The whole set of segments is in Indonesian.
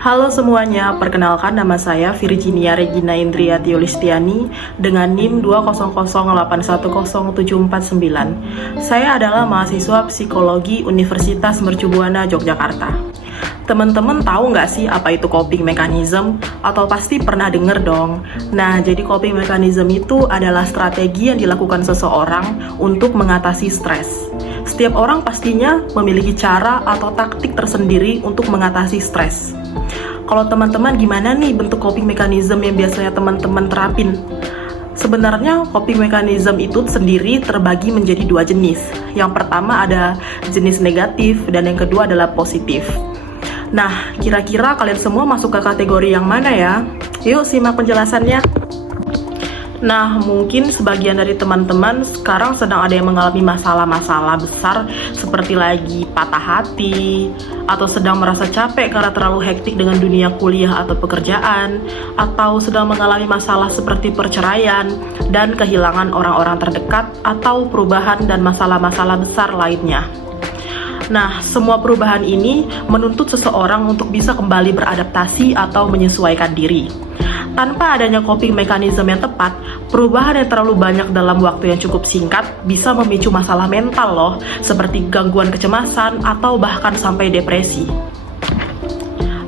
Halo semuanya, perkenalkan nama saya Virginia Regina Indriati Yulistiani dengan NIM 200810749. Saya adalah mahasiswa psikologi Universitas Mercubuana Yogyakarta. Teman-teman tahu nggak sih apa itu coping mechanism? Atau pasti pernah denger dong. Nah, jadi coping mechanism itu adalah strategi yang dilakukan seseorang untuk mengatasi stres. Setiap orang pastinya memiliki cara atau taktik tersendiri untuk mengatasi stres. Kalau teman-teman gimana nih bentuk coping mechanism yang biasanya teman-teman terapin? Sebenarnya coping mechanism itu sendiri terbagi menjadi dua jenis. Yang pertama ada jenis negatif dan yang kedua adalah positif. Nah, kira-kira kalian semua masuk ke kategori yang mana ya? Yuk simak penjelasannya. Nah, mungkin sebagian dari teman-teman sekarang sedang ada yang mengalami masalah-masalah besar seperti lagi patah hati, atau sedang merasa capek karena terlalu hektik dengan dunia kuliah atau pekerjaan, atau sedang mengalami masalah seperti perceraian dan kehilangan orang-orang terdekat, atau perubahan dan masalah-masalah besar lainnya. Nah, semua perubahan ini menuntut seseorang untuk bisa kembali beradaptasi atau menyesuaikan diri. Tanpa adanya coping mechanism yang tepat, perubahan yang terlalu banyak dalam waktu yang cukup singkat bisa memicu masalah mental loh, seperti gangguan kecemasan atau bahkan sampai depresi.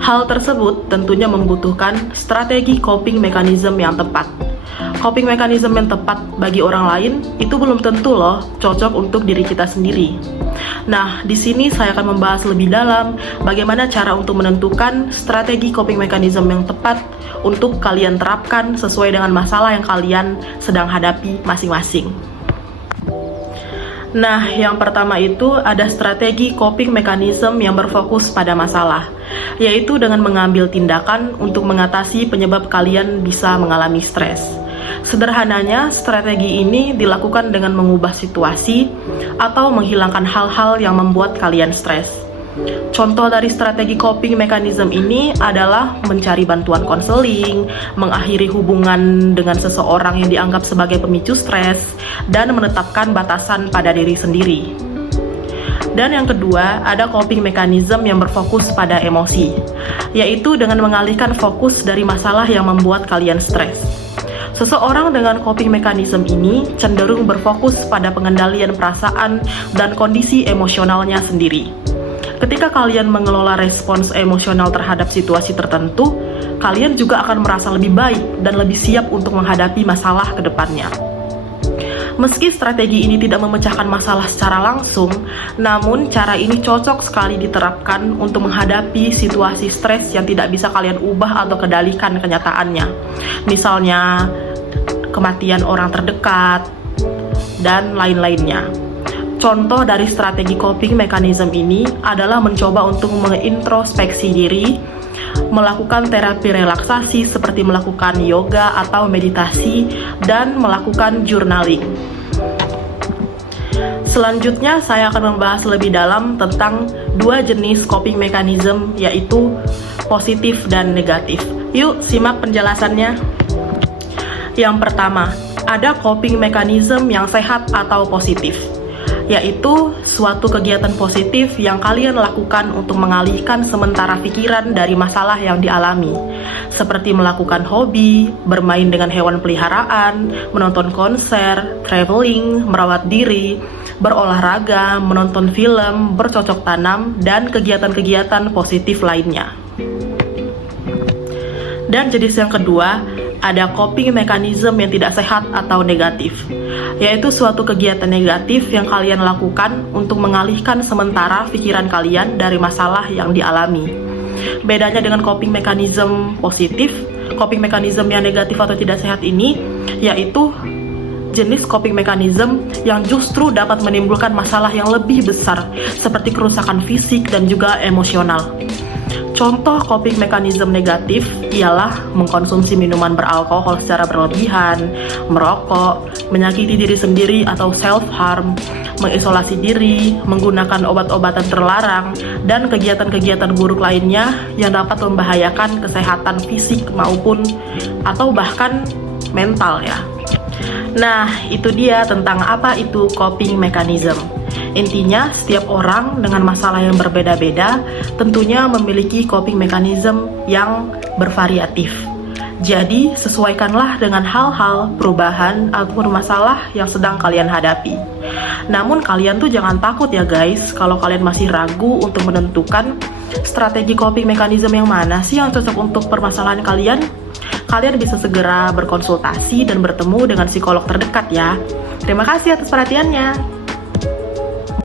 Hal tersebut tentunya membutuhkan strategi coping mechanism yang tepat. Coping mechanism yang tepat bagi orang lain itu belum tentu loh cocok untuk diri kita sendiri. Nah, di sini saya akan membahas lebih dalam bagaimana cara untuk menentukan strategi coping mechanism yang tepat untuk kalian terapkan sesuai dengan masalah yang kalian sedang hadapi masing-masing. Nah, yang pertama itu ada strategi coping mechanism yang berfokus pada masalah, yaitu dengan mengambil tindakan untuk mengatasi penyebab kalian bisa mengalami stres. Sederhananya, strategi ini dilakukan dengan mengubah situasi atau menghilangkan hal-hal yang membuat kalian stres. Contoh dari strategi coping mechanism ini adalah mencari bantuan konseling, mengakhiri hubungan dengan seseorang yang dianggap sebagai pemicu stres, dan menetapkan batasan pada diri sendiri. Dan yang kedua, ada coping mechanism yang berfokus pada emosi, yaitu dengan mengalihkan fokus dari masalah yang membuat kalian stres. Seseorang dengan coping mechanism ini cenderung berfokus pada pengendalian perasaan dan kondisi emosionalnya sendiri. Ketika kalian mengelola respons emosional terhadap situasi tertentu, kalian juga akan merasa lebih baik dan lebih siap untuk menghadapi masalah ke depannya. Meski strategi ini tidak memecahkan masalah secara langsung, namun cara ini cocok sekali diterapkan untuk menghadapi situasi stres yang tidak bisa kalian ubah atau kendalikan kenyataannya. Misalnya, kematian orang terdekat, dan lain-lainnya. Contoh dari strategi coping mechanism ini adalah mencoba untuk mengintrospeksi diri, melakukan terapi relaksasi seperti melakukan yoga atau meditasi, dan melakukan journaling. Selanjutnya, saya akan membahas lebih dalam tentang dua jenis coping mechanism, yaitu positif dan negatif. Yuk, simak penjelasannya. Yang pertama, ada coping mechanism yang sehat atau positif, yaitu suatu kegiatan positif yang kalian lakukan untuk mengalihkan sementara pikiran dari masalah yang dialami, seperti melakukan hobi, bermain dengan hewan peliharaan, menonton konser, traveling, merawat diri, berolahraga, menonton film, bercocok tanam, dan kegiatan-kegiatan positif lainnya. Dan jenis yang kedua, ada coping mechanism yang tidak sehat atau negatif, yaitu suatu kegiatan negatif yang kalian lakukan untuk mengalihkan sementara pikiran kalian dari masalah yang dialami. Bedanya dengan coping mechanism positif, coping mechanism yang negatif atau tidak sehat ini, yaitu jenis coping mechanism yang justru dapat menimbulkan masalah yang lebih besar, seperti kerusakan fisik dan juga emosional. Contoh coping mechanism negatif ialah mengkonsumsi minuman beralkohol secara berlebihan, merokok, menyakiti diri sendiri atau self-harm, mengisolasi diri, menggunakan obat-obatan terlarang, dan kegiatan-kegiatan buruk lainnya yang dapat membahayakan kesehatan fisik maupun atau bahkan mental ya. Nah, itu dia tentang apa itu coping mechanism. Intinya, setiap orang dengan masalah yang berbeda-beda tentunya memiliki coping mechanism yang bervariatif. Jadi, sesuaikanlah dengan hal-hal, perubahan, ataupun masalah yang sedang kalian hadapi. Namun, kalian tuh jangan takut ya guys, kalau kalian masih ragu untuk menentukan strategi coping mechanism yang mana sih yang cocok untuk permasalahan kalian. Kalian bisa segera berkonsultasi dan bertemu dengan psikolog terdekat ya. Terima kasih atas perhatiannya.